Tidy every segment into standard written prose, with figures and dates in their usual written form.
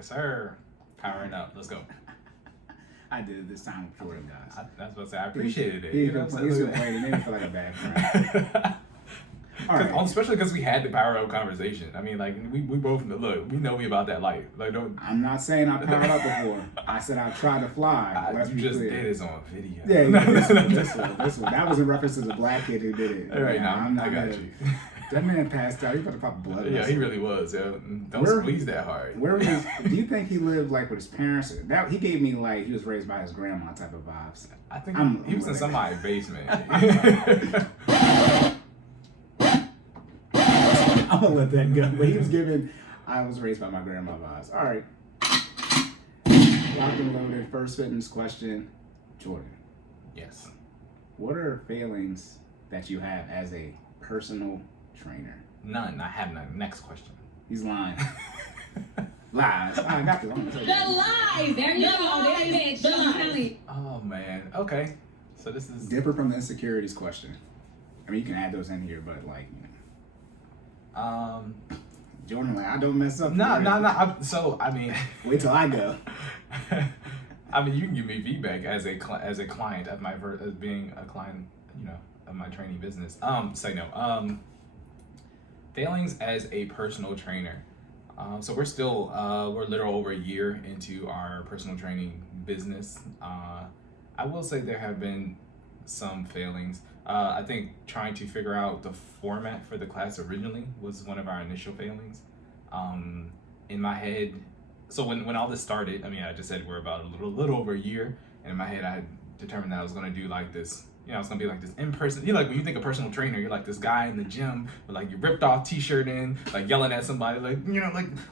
Yes, sir. Powering up. Let's go. I did it this time with Jordan, guys. That's what I say. I appreciated it. He's complaining. It made me feel like a bad friend. All right. Especially because we had the power up conversation. I mean, like we both look. We know we about that life. Like, don't. I'm not saying I powered up before. I said I tried to fly. You just did this on video. Yeah, this one. That was in reference to the black kid who did it. All right, now I'm not I got gonna, you. That man passed out. He about to pop blood. Yeah, he really was. Yeah. Don't squeeze that hard. Where was? Do you think he lived like with his parents? That he gave me like he was raised by his grandma type of vibes. I think he was in somebody's basement. I'm gonna let that go. But he was giving. I was raised by my grandma vibes. All right. Locked and loaded. First fitness question, Jordan. Yes. What are feelings that you have as a personal trainer? None. I have none. Next question. He's lying. Lies. I got this. The lies. There you go. The lies. Oh man. Okay. So this is different from the insecurities question. I mean, you can add those in here, but like, Jordan, like I don't mess up. No. So I mean, wait till I go. I mean, you can give me feedback as a client of my as being a client, of my training business. Say no. Failings as a personal trainer. So we're still we're a little over a year into our personal training business. I will say there have been some failings. I think trying to figure out the format for the class originally was one of our initial failings. In my head, so when all this started, I mean, I just said we're about a little over a year, and in my head I had determined that I was going to do like this. I was gonna be like this in-person. Like when you think of personal trainer, you're like this guy in the gym with like your ripped off t-shirt in, like yelling at somebody, like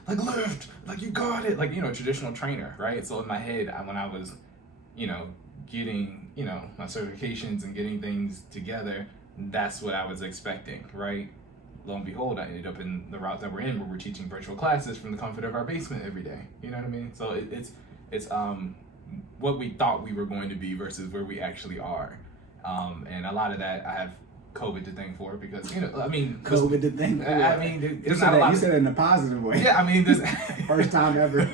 like lift, like you got it, like traditional trainer, right? So in my head, when I was, getting my certifications and getting things together, that's what I was expecting, right? Lo and behold, I ended up in the route that we're in, where we're teaching virtual classes from the comfort of our basement every day. You know what I mean? So it's what we thought we were going to be versus where we actually are. And a lot of that I have COVID to thank for, because COVID to thank for. I mean, you said it in a positive way. Yeah, I mean, this first time ever.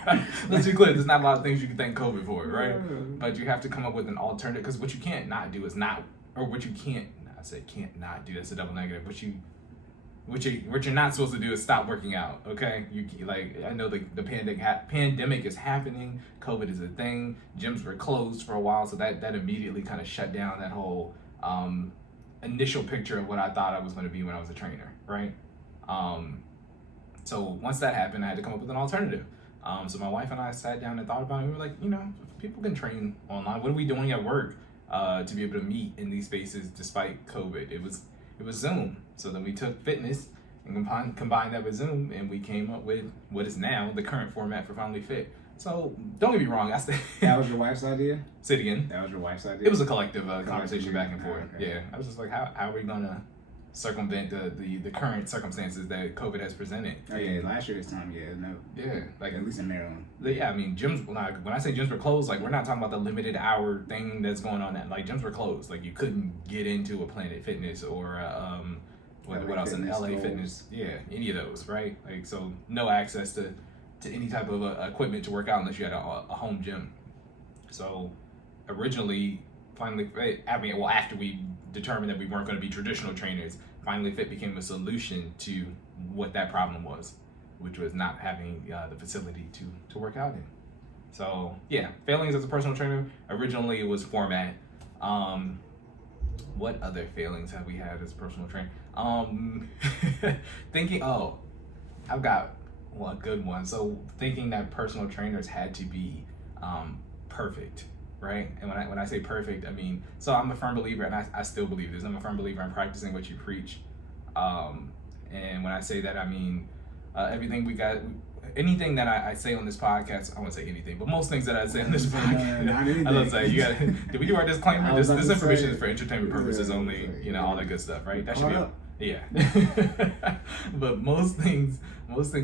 Let's be clear. There's not a lot of things you can thank COVID for, right? But you have to come up with an alternative, because what you can't not do is not, or what you can't. I said can't not do. That's a double negative. What you're not supposed to do is stop working out. Okay, I know the pandemic is happening. COVID is a thing. Gyms were closed for a while, so that immediately kind of shut down that whole initial picture of what I thought I was going to be when I was a trainer, right? So once that happened, I had to come up with an alternative. So my wife and I sat down and thought about it. We were like, if people can train online, what are we doing at work to be able to meet in these spaces despite COVID? It was Zoom. So then we took fitness and combined that with Zoom, and we came up with what is now the current format for FinallyFit. So don't get me wrong. That was your wife's idea? Say it again. That was your wife's idea? It was a collective conversation back and forth. Okay. Yeah. I was just like, how are we going to circumvent the current circumstances that COVID has presented? Oh, yeah. Last year this time, no. Yeah. Like, at least in Maryland. Yeah, I mean, gyms, when I say gyms were closed, like, we're not talking about the limited hour thing that's going on. Like, gyms were closed. Like, you couldn't get into a Planet Fitness or what else, an LA Fitness, any of those, right? Like, so no access to any type of equipment to work out unless you had a home gym. So originally, after we determined that we weren't going to be traditional trainers, FinallyFit became a solution to what that problem was, which was not having the facility to work out in. So yeah, failings as a personal trainer. Originally it was format. What other failings have we had as a personal trainer? I've got one good one. So thinking that personal trainers had to be perfect, right? And when I say perfect, I mean, so I'm a firm believer, and I still believe this, I'm a firm believer in practicing what you preach. And when I say that, I mean anything that I say on this podcast, I won't say anything, but most things that I say on this podcast, I don't say, did we do our disclaimer? This information is for entertainment purposes only, all that good stuff, right? That should be, yeah. But most things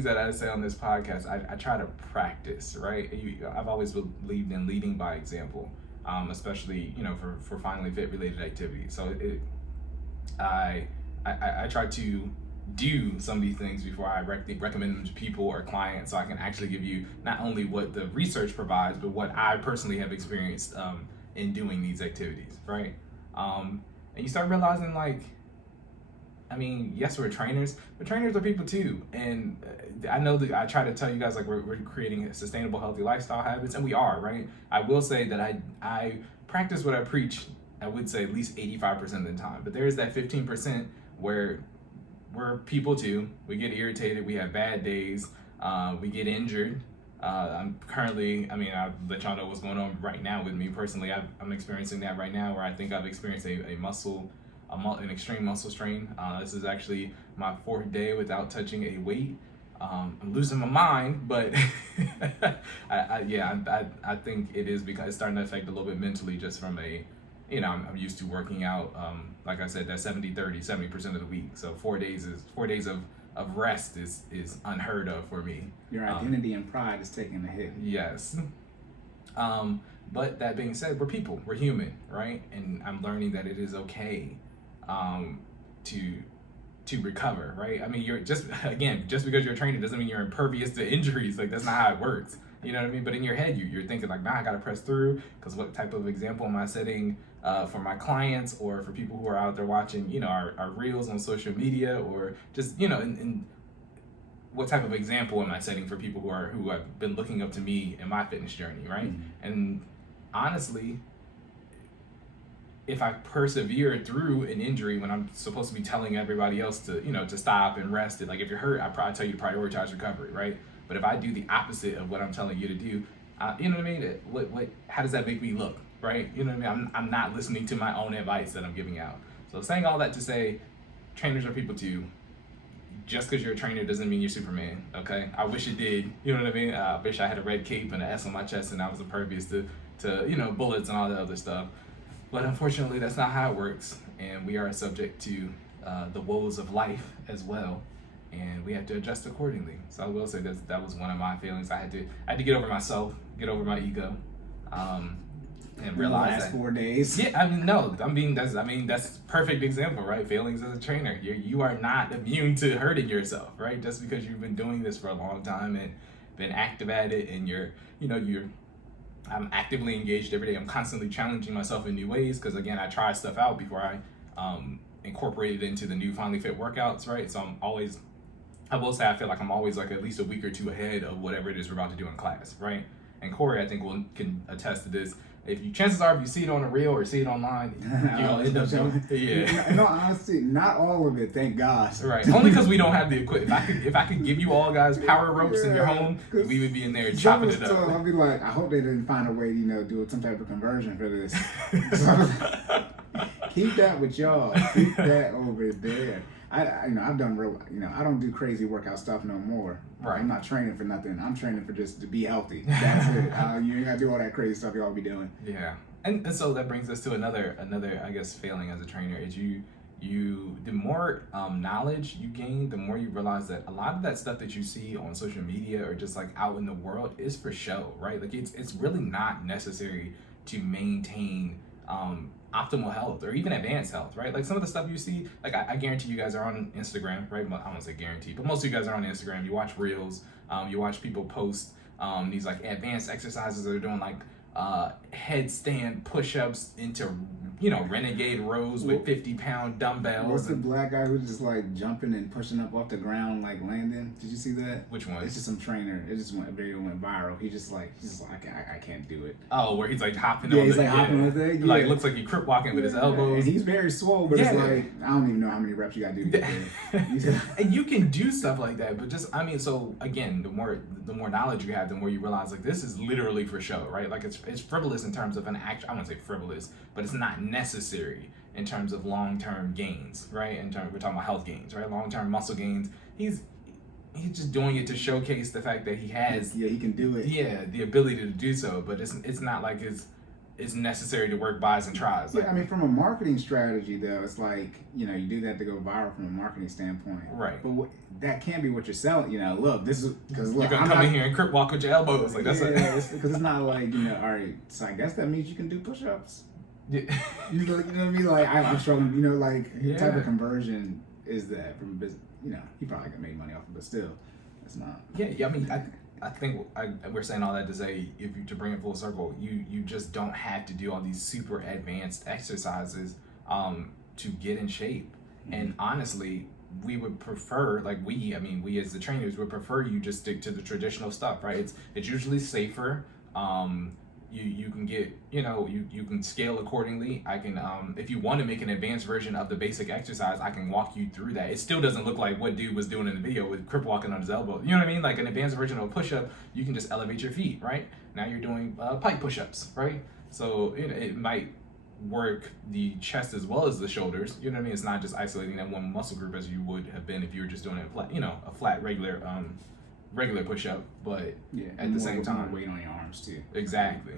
that I say on this podcast, I try to practice, right? I've always believed in leading by example, especially, for FinallyFit related activities. So I try to do some of these things before I recommend them to people or clients, so I can actually give you not only what the research provides, but what I personally have experienced in doing these activities, right? And you start realizing, like, I mean, yes, we're trainers, but trainers are people too. And I know that I try to tell you guys, like, we're creating sustainable, healthy lifestyle habits, and we are, right? I will say that I practice what I preach, I would say at least 85% of the time. But there is that 15% where we're people too. We get irritated, we have bad days, we get injured. I'm currently, I mean, I'll let y'all know what's going on right now with me personally. I'm experiencing that right now, where I think I've experienced an extreme muscle strain. This is actually my 4th day without touching a weight. I'm losing my mind, but I think it is because it's starting to affect a little bit mentally, just from I'm used to working out, like I said, that 70% of the week. So 4 days of rest is unheard of for me. Your identity and pride is taking a hit. Yes. But that being said, we're people, we're human, right? And I'm learning that it is okay to recover, right? I mean, just because you're a trainer doesn't mean you're impervious to injuries. Like, that's not how it works. You know what I mean? But in your head, you're thinking like, nah, I gotta press through, because what type of example am I setting for my clients or for people who are out there watching, our reels on social media, or just, and what type of example am I setting for people who have been looking up to me in my fitness journey, right? Mm-hmm. And honestly, if I persevere through an injury when I'm supposed to be telling everybody else to stop and rest, like, if you're hurt, I probably tell you to prioritize recovery, right? But if I do the opposite of what I'm telling you to do, you know what I mean? How does that make me look, right? You know what I mean? I'm not listening to my own advice that I'm giving out. So saying all that to say, trainers are people too. Just because you're a trainer doesn't mean you're Superman, okay? I wish it did, you know what I mean? I wish I had a red cape and an S on my chest and I was impervious to bullets and all that other stuff. But unfortunately, that's not how it works, and we are subject to the woes of life as well, and we have to adjust accordingly. So I will say that was one of my feelings. I had to get over myself, get over my ego, and realize last 4 days. Yeah, I mean, no, that's perfect example, right? Failings as a trainer, you are not immune to hurting yourself, right? Just because you've been doing this for a long time and been active at it, and I'm actively engaged every day. I'm constantly challenging myself in new ways, because again, I try stuff out before I incorporate it into the new FinallyFit workouts, right? So I will say I feel like I'm always like at least a week or two ahead of whatever it is we're about to do in class, right? And Cory, I think, can attest to this. Chances are, if you see it on a reel or see it online, you're gonna end up doing. Yeah. No, honestly, not all of it. Thank God. Right. Only because we don't have the equipment. If I could give you all guys power ropes in your home, we would be in there chopping it up. I'll be like, I hope they didn't find a way, do some type of conversion for this. Keep that with y'all. Keep that over there. I've done I don't do crazy workout stuff no more. Right. I'm not training for nothing. I'm training for just to be healthy. That's it. You ain't gotta do all that crazy stuff y'all be doing. Yeah. And so that brings us to another, I guess, failing as a trainer is the more knowledge you gain, the more you realize that a lot of that stuff that you see on social media or just like out in the world is for show, right? Like it's really not necessary to maintain optimal health or even advanced health, right? Like some of the stuff you see, like I guarantee you guys are on Instagram, right? I don't say guarantee, but most of you guys are on Instagram. You watch reels, you watch people post these like advanced exercises that are doing like headstand push-ups into renegade rows with 50-pound dumbbells. What's the black guy who's just like jumping and pushing up off the ground like landing? Did you see that? Which one? It's just some trainer. It just went viral. He's just like I can't do it. Oh, where he's like hopping. Yeah, he's like hopping with it. Like looks like he crip walking with his elbows. And he's very swole, but it's like I don't even know how many reps you gotta do to get there. And you can do stuff like that, but so again, the more knowledge you have, the more you realize like this is literally for show, right? Like it's frivolous in terms of an act. I wouldn't say frivolous, but it's not necessary in terms of long-term gains, right? We're talking about health gains, right? Long-term muscle gains. He's just doing it to showcase the fact that he has. Yeah, he can do it. Yeah, the ability to do so, but it's not like it's necessary to work buys and tries. Like, yeah, I mean, from a marketing strategy though, it's like you do that to go viral from a marketing standpoint, right? But that can't be what you're selling. Look, this is because you're gonna come in here and crip walk with your elbows, like that's because it's not like all right. So I guess that means you can do push-ups. Yeah. You know what I mean? Like I'm struggling. Type of conversion. is that from business? You know, he probably can make money off it, but still, it's not. Yeah. I mean, I think we're saying all that to say, to bring it full circle, you just don't have to do all these super advanced exercises to get in shape. And honestly, we would prefer, we as the trainers would prefer you just stick to the traditional stuff, right? It's usually safer. You can get, you can scale accordingly. I can, if you want to make an advanced version of the basic exercise, I can walk you through that. It still doesn't look like what dude was doing in the video with crip walking on his elbow. You know what I mean? Like an advanced version of a push-up, you can just elevate your feet, right? Now you're doing pike push-ups, right? So it might work the chest as well as the shoulders. You know what I mean? It's not just isolating that one muscle group as you would have been if you were just doing a flat regular push-up, but at the same time, weight on your arms too. Exactly.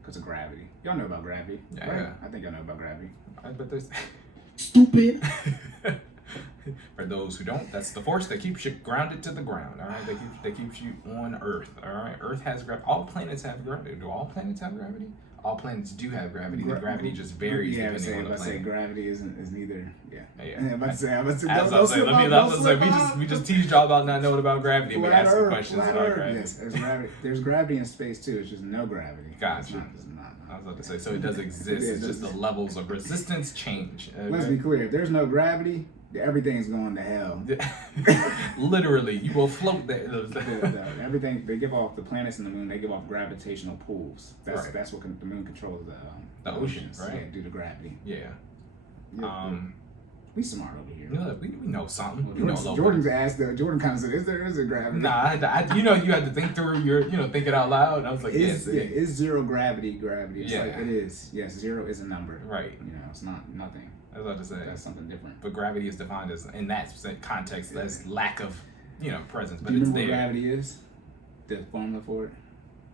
Because of gravity. Y'all know about gravity, yeah, right? Yeah. I think y'all know about gravity. But there's Stupid. For those who don't, that's the force that keeps you grounded to the ground. All right, that keeps you on Earth. All right, Earth has gravity. All planets have gravity. Do all planets have gravity? All planets do have gravity. The gravity just varies depending on the planet. Say gravity is neither. Yeah. Yeah. We just teased y'all about not knowing about gravity. We asked some questions about gravity. Yes, there's gravity. There's gravity in space too. It's just no gravity. Gotcha. I was about to say, so it does exist. It's just the levels of resistance change. Okay? Let's be clear. If there's no gravity, everything's going to hell. Literally, you will float there. Everything, they give off, the planets and the moon, they give off gravitational pulls. That's what the moon controls the oceans, right? Yeah, due to gravity. Yeah. We smart over here. Yeah, we know something. Well, Jordan's asked though. Jordan kind of said, "Is there gravity?" Nah, you had to think through your, think it out loud. And I was like, is zero gravity? It's yeah, like it is. Yes, zero is a number. Right. It's not nothing. I was about to say that's something different. But gravity is defined as, in that context, as lack of, presence. But Do you it's remember there. what gravity is? The formula for it?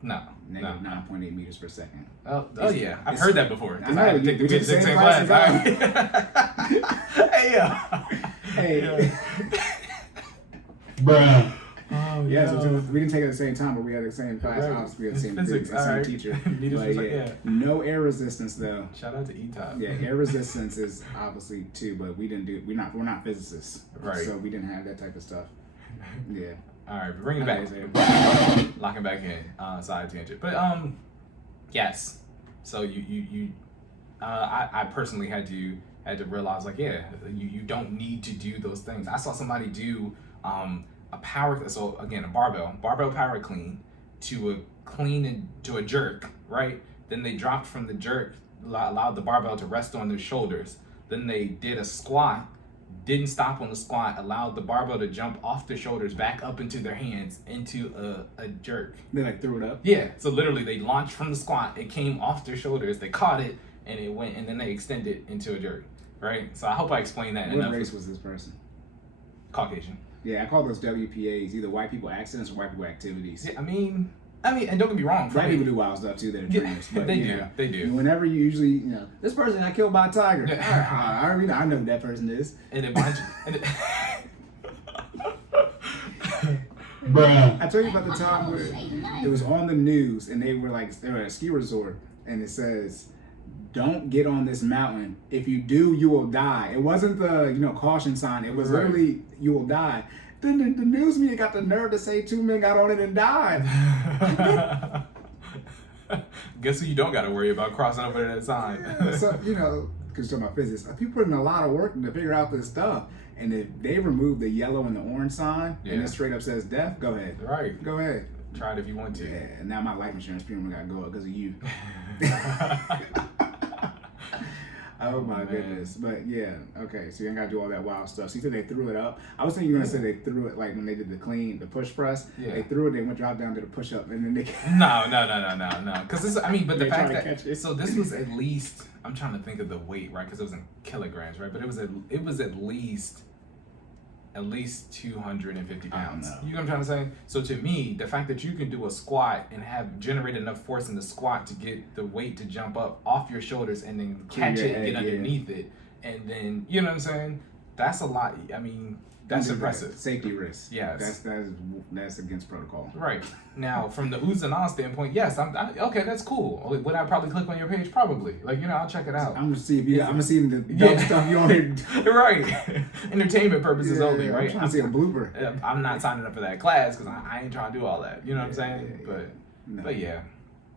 No. Negative 9.8 meters per second. Oh yeah, I've heard that before. I know. I take the same class. Hey. Bruh. Oh, yeah, so we didn't take it at the same time, but we had the same class. Obviously, we had the same physics, same teacher. But no air resistance though. Shout out to E-Top. Yeah, air resistance is obviously too, but we're not physicists, right? So we didn't have that type of stuff. Yeah. All right, but bring it back. Locking back in. Side tangent, but yes. So I personally had to realize you don't need to do those things. I saw somebody do a barbell power clean to a jerk, right? Then they dropped from the jerk, allowed the barbell to rest on their shoulders. Then they did a squat, didn't stop on the squat, allowed the barbell to jump off their shoulders back up into their hands into a jerk. They threw it up? Yeah, so literally they launched from the squat, it came off their shoulders, they caught it, and it went, and then they extended into a jerk, right? So I hope I explained that enough. What race was this person? Caucasian. Yeah, I call those WPAs, either white people accidents or white people activities. Yeah, I mean, and don't get me wrong. Black people do wild stuff too that are dreamers. But, they do. Whenever you usually, this person got killed by a tiger. I know who that person is. And it binds you. Bruh. I told you about the time where it was on the news and they were at a ski resort and it says, "Don't get on this mountain. If you do, you will die." It wasn't the caution sign. It was literally, "You will die." Then the news media got the nerve to say 2 men got on it and died. Guess who you don't got to worry about crossing over that sign. So, because you're talking about physics, people put in a lot of work to figure out this stuff. And if they remove the yellow and the orange sign and it straight up says death, go ahead. Right. Go ahead. Try it if you want to. Yeah, and now my life insurance premium got to go up because of you. Oh my goodness. But yeah, okay, so you ain't gotta do all that wild stuff. So you said they threw it up. I was thinking you were gonna say they threw it like when they did the push press. Yeah. They threw it, they dropped down to the push up and then they No. Because this, but the fact that so this was at least, I'm trying to think of the weight, right? Because it was in kilograms, right? But it was at least 250 pounds. You know what I'm trying to say? So to me, the fact that you can do a squat and generate enough force in the squat to get the weight to jump up off your shoulders and then catch it and get underneath it, and then, you know what I'm saying? That's a lot. I mean, That's Don't do that. impressive. Safety risk. Yes. That's against protocol. Right. Now, from the oohs and ahs standpoint, yes, okay, that's cool. Would I probably click on your page? Probably. Like, I'll check it out. I'm gonna see if I'm gonna see the dumb stuff you on here. Right. Entertainment purposes only, right? I'm trying to see a blooper. I'm not signing up for that class because I ain't trying to do all that. You know what I'm saying? But yeah.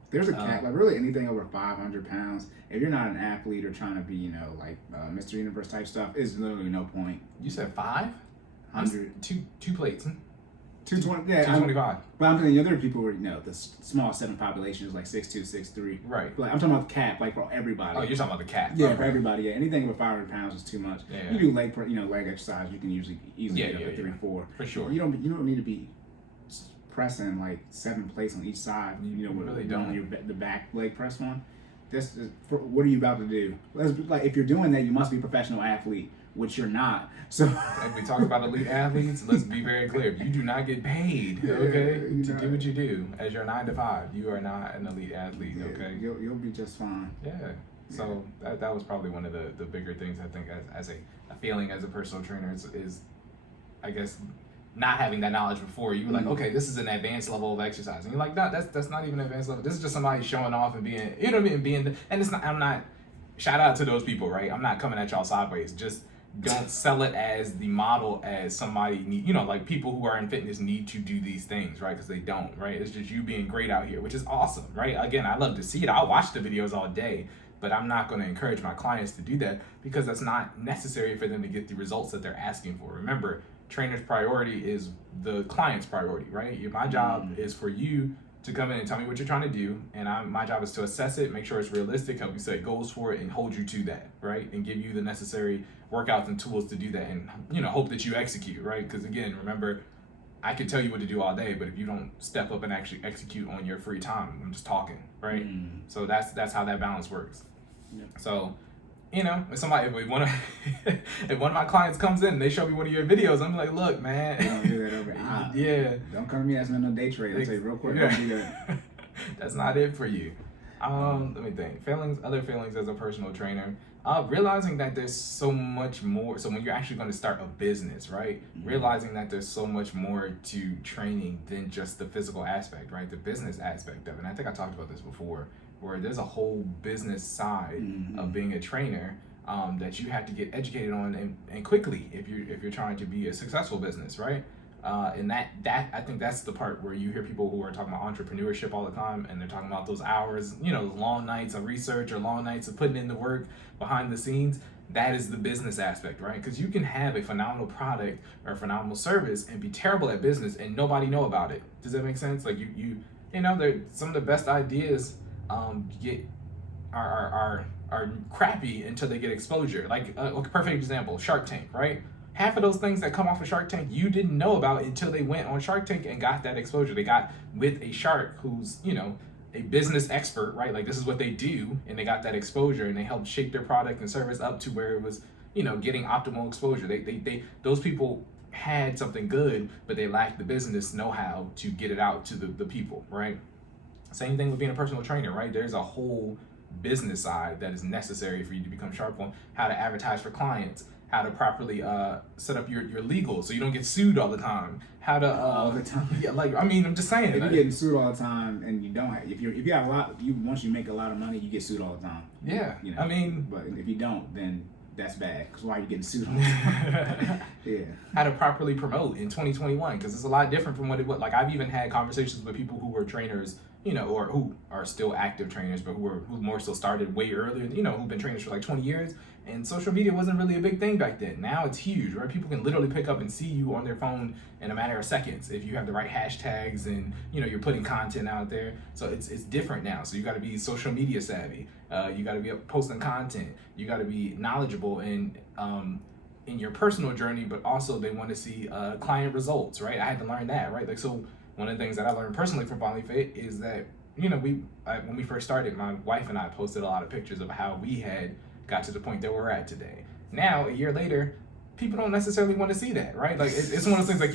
There's a cap, like really anything over 500 pounds. If you're not an athlete or trying to be, like Mr. Universe type stuff, is literally no point. You said 500? Two plates. 220, yeah. 225. But I'm telling you, other people were, the small 7 population is like 6'2", 6'3". Right. Like, I'm talking about the cap, like for everybody. Oh, you're talking about the cap. Yeah, for everybody. Yeah, anything over 500 pounds is too much. Yeah. You do leg exercise, you can easily get up to 3, 4. For sure. You don't need to be pressing like 7 plates on each side. You with really don't. The back leg press one. What are you about to do? Like if you're doing that, you must be a professional athlete, which you're not. So like we talk about elite athletes, let's be very clear. You do not get paid, okay, to do what you do as your 9 to 5. You are not an elite athlete, okay. You'll be just fine. Yeah. So that was probably one of the bigger things I think as a feeling as a personal trainer is I guess not having that knowledge before. You were like, okay, this is an advanced level of exercise, and you're like, no, that's not even advanced level. This is just somebody showing off and being, you know what I mean, and it's not. I'm not. Shout out to those people, right? I'm not coming at y'all sideways. Just don't sell it as the model as somebody need. Like people who are in fitness need to do these things, right? Because they don't, right? It's just you being great out here, which is awesome, right? Again, I love to see it. I'll watch the videos all day. But I'm not going to encourage my clients to do that because that's not necessary for them to get the results that they're asking for. Remember, trainer's priority is the client's priority, right? My job is for you to come in and tell me what you're trying to do, and my job is to assess it, make sure it's realistic, help you set goals for it, and hold you to that, right? And give you the necessary workouts and tools to do that, and hope that you execute, right? Because again, remember, I can tell you what to do all day, but if you don't step up and actually execute on your free time, I'm just talking, right? So that's how that balance works. Yeah. So, if one of my clients comes in and they show me one of your videos, I'm like, look, man. Don't do that over. Yeah. Don't come to me asking no day trade. I'll tell you real quick. Don't do that. That's not it for you. Let me think. Other feelings as a personal trainer. Realizing that there's so much more. So when you're actually going to start a business, right? Realizing that there's so much more to training than just the physical aspect, right? The business aspect of it. And I think I talked about this before, where there's a whole business side of being a trainer that you have to get educated on and quickly if you're trying to be a successful business, right? And that I think that's the part where you hear people who are talking about entrepreneurship all the time, and they're talking about those hours, long nights of research or long nights of putting in the work behind the scenes. That is the business aspect, right? Because you can have a phenomenal product or a phenomenal service and be terrible at business and nobody know about it. Does that make sense? Like some of the best ideas are crappy until they get exposure. Like a perfect example, Shark Tank, right? Half of those things that come off of Shark Tank you didn't know about until they went on Shark Tank and got that exposure. They got with a shark who's a business expert, right? Like this is what they do, and they got that exposure and they helped shape their product and service up to where it was getting optimal exposure. They those people had something good, but they lacked the business know-how to get it out to the people, right? Same thing with being a personal trainer, right? There's a whole business side that is necessary for you to become sharp on. How to advertise for clients, how to properly set up your legal so you don't get sued all the time. How to all the time. Yeah, I'm just saying. If you're getting sued all the time and you don't have, if you have a lot, once you make a lot of money, you get sued all the time. Yeah, but if you don't, then that's bad. Because why are you getting sued all the time? Yeah. How to properly promote in 2021, because it's a lot different from what it was. Like I've even had conversations with people who were trainers, or who are still active trainers, but who more so started way earlier, who've been trainers for like 20 years. And social media wasn't really a big thing back then. Now it's huge, right? People can literally pick up and see you on their phone in a matter of seconds if you have the right hashtags and you're putting content out there. So it's different now. So you got to be social media savvy. You got to be posting content. You got to be knowledgeable in your personal journey, but also they want to see client results, right? I had to learn that, right? Like so. One of the things that I learned personally from FinallyFit is that when we first started, my wife and I posted a lot of pictures of how we had got to the point that we're at today. Now, a year later, people don't necessarily want to see that, right? Like it's one of those things like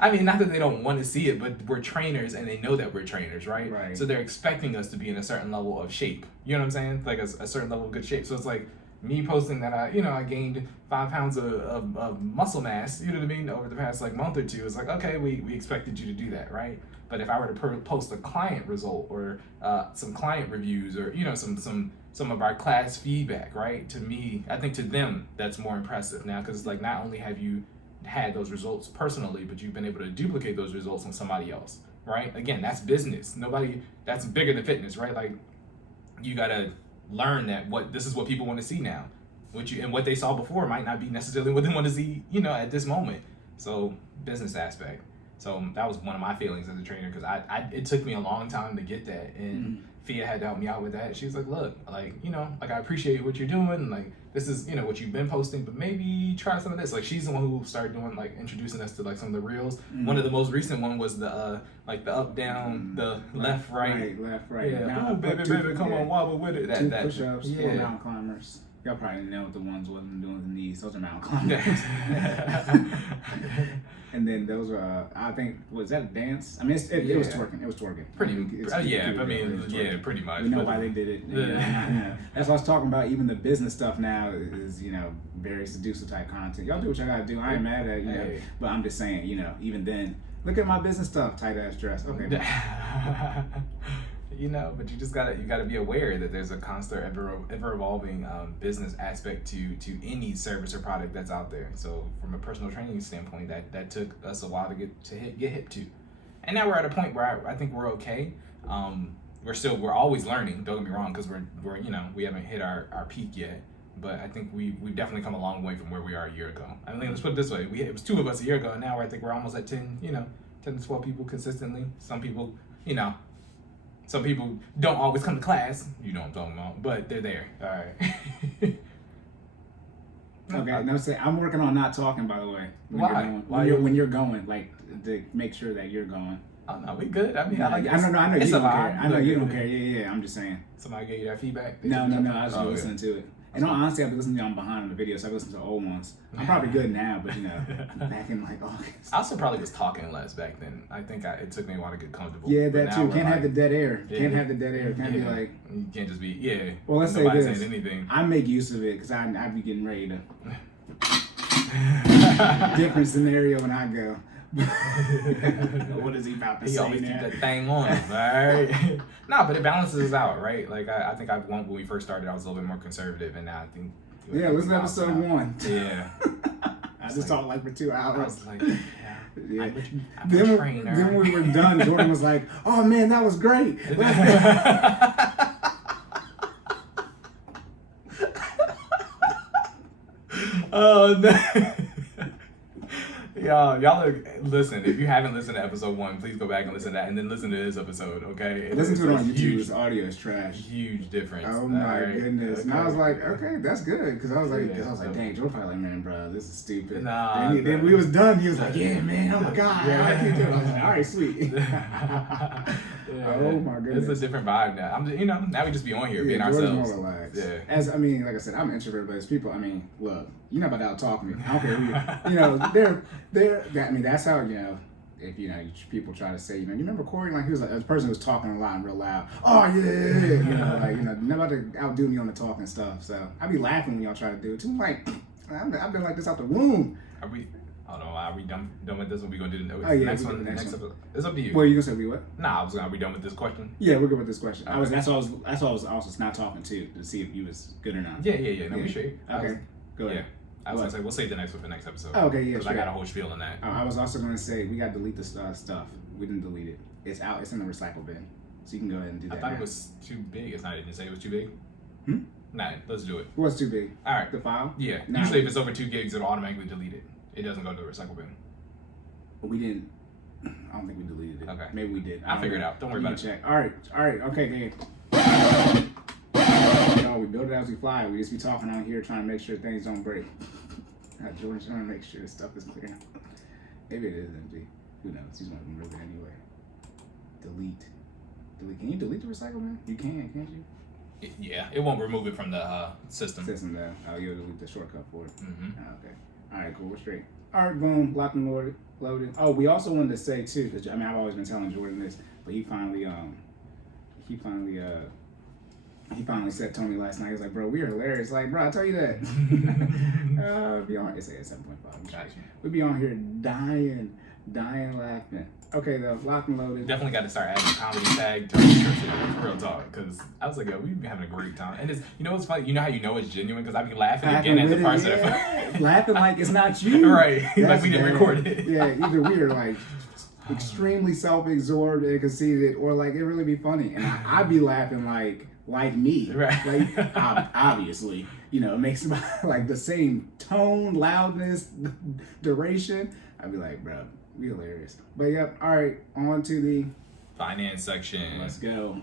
I mean, not that they don't want to see it, but we're trainers and they know that we're trainers, right? Right. So they're expecting us to be in a certain level of shape. You know what I'm saying? Like a certain level of good shape. So it's like, me posting that I gained 5 pounds of muscle mass, you know what I mean, over the past like month or two, it's like, okay, we expected you to do that, right? But if I were to post a client result or some client reviews or some of our class feedback, right? To me, I think to them that's more impressive now, because it's like not only have you had those results personally, but you've been able to duplicate those results on somebody else, right? Again, that's business. That's bigger than fitness, right? Like you gotta learn that this is what people want to see now. What they saw before might not be necessarily what they want to see, at this moment. So business aspect. So that was one of my feelings as a trainer, because it took me a long time to get that, and Fia had to help me out with that. She was like, look, like, like I appreciate what you're doing, like this is, what you've been posting, but maybe try some of this. Like she's the one who started doing, like, introducing us to like some of the reels. One of the most recent one was the like the up, down, the left, right. Left, right. Yeah, Now, baby, come on, wobble with it. Two push-ups, 4 mountain climbers. Y'all probably know what the ones wasn't doing the knees. Those are mountain climbers. And then those are, I think, was that a dance? I mean, it was twerking. It was twerking. Pretty much. We know why they did it. That's what I was talking about. Even the business stuff now is, very seductive type content. Y'all do what y'all gotta do. I ain't mad at it, but I'm just saying, even then, look at my business stuff, tight ass dress. Okay. But you gotta be aware that there's a constant, ever evolving business aspect to any service or product that's out there. So from a personal training standpoint, that took us a while to get hip to, and now we're at a point where I think we're okay. We're always learning. Don't get me wrong, because we're we haven't hit our peak yet. But I think we've definitely come a long way from where we are a year ago. I mean, let's put it this way: it was 2 of us a year ago, and now I think we're almost at 10 to 12 people consistently. Some people, some people don't always come to class, you know what I'm talking about, but they're there. All right. Okay, no, say I'm working on not talking, by the way. When you're going, like, to make sure that you're going. Oh no, we good. I mean, I know you don't care. I know you don't care. Yeah. I'm just saying. Somebody gave you that feedback? No. I was just listening to it. And honestly, I've been listening to them behind the video, so I've listened to old ones. I'm probably good now, but back in like August. I also probably was talking less back then. I think it took me a while to get comfortable. Yeah, that too. Can't have the dead air. Can't have the dead air. Can't be like. You can't just be Well, let's say this. Saying anything. I make use of it because I be getting ready to. Different scenario when I go. What is he about to say? He always keep that thing on, right? No, but it balances out, right? Like I think when we first started, I was a little bit more conservative, and now I think. Yeah, listen to episode 1. Yeah. I just talked like for 2 hours. I was like, yeah. I'm then, a trainer. Then when we were done, Jordan was like, "Oh man, that was great." Oh no. Y'all listen, if you haven't listened to episode 1, please go back and listen to that, and then listen to this episode, okay? Listen to it on YouTube. His audio is trash. Huge difference. Oh my goodness. Okay. And I was like, okay, that's good. Because I was like, dang, Joe probably like, man, bro, this is stupid. Then we was done. He was like, yeah, man, oh my God. I like you too. I was like, all right, sweet. Oh my goodness. It's a different vibe now. Now we just be on here being ourselves. More relaxed. Yeah. Like I said, I'm an introvert, but as people, look, you're not about to out-talk me. I don't care who you that's how, if, people try to say, you remember Cory? Like, he was like, a person who was talking a lot and real loud. Oh, yeah. Nobody outdo me on the talking stuff. So I be laughing when y'all try to do it too. Like, I've been like this out the womb. Are we done with this? Or we gonna do the next one? Next episode. It's up to you. Well, you gonna say we what? Nah, are we done with this question? Yeah, we're good with this question. That's all I was also not talking to see if you was good or not. Yeah. No, we straight. Okay, go ahead. Yeah. I was gonna say we'll save the next one for next episode. Oh, okay, yeah. Because I got a whole spiel on that. I was also gonna say we gotta delete the stuff. We didn't delete it. It's out. It's in the recycle bin. So you can go ahead and do that. I thought it was too big. It didn't say it was too big. Nah, let's do it. What's too big? All right. The file? Yeah. Usually if it's over 2 gigs, it'll automatically delete it. It doesn't go to the recycle bin. We didn't. I don't think we deleted it. Okay. Maybe we did. I'll figure it out. Don't worry about it. Check. All right. Okay. We build it as we fly. We just be talking out here trying to make sure things don't break. Jordan's trying to make sure the stuff is clear. Maybe it is empty. Who knows? He's going to remove it anyway. Delete. Can you delete the recycle bin? You can, can't you? Yeah, it won't remove it from the system. Though. Oh, you'll delete the shortcut for it. Mm-hmm. Okay. All right, cool. We're straight. All right, boom. Locked and loaded. Oh, we also wanted to say too, because I've always been telling Jordan this, but he finally he finally said to me last night, he was like, bro, we are hilarious. Like, bro, I tell you that. Be on, it's at 7.5. Gotcha. We be on here dying laughing. Okay, though, lock and loaded. Definitely got to start adding comedy tag to the description, for real talk, because I was like, yo, we've been having a great time. And it's, you know what's funny? You know how you know it's genuine? Because I be laughing again at the parts that are laughing like it's not you. Right, like That's we didn't bad. record it. Yeah, either we are like extremely self-absorbed and conceited, or like it really be funny. And I be laughing like me. Right. Like, obviously, you know, it makes like the same tone, loudness, duration. I'd be like, bro, we hilarious. But yep, all right, on to the Finance section. let's go.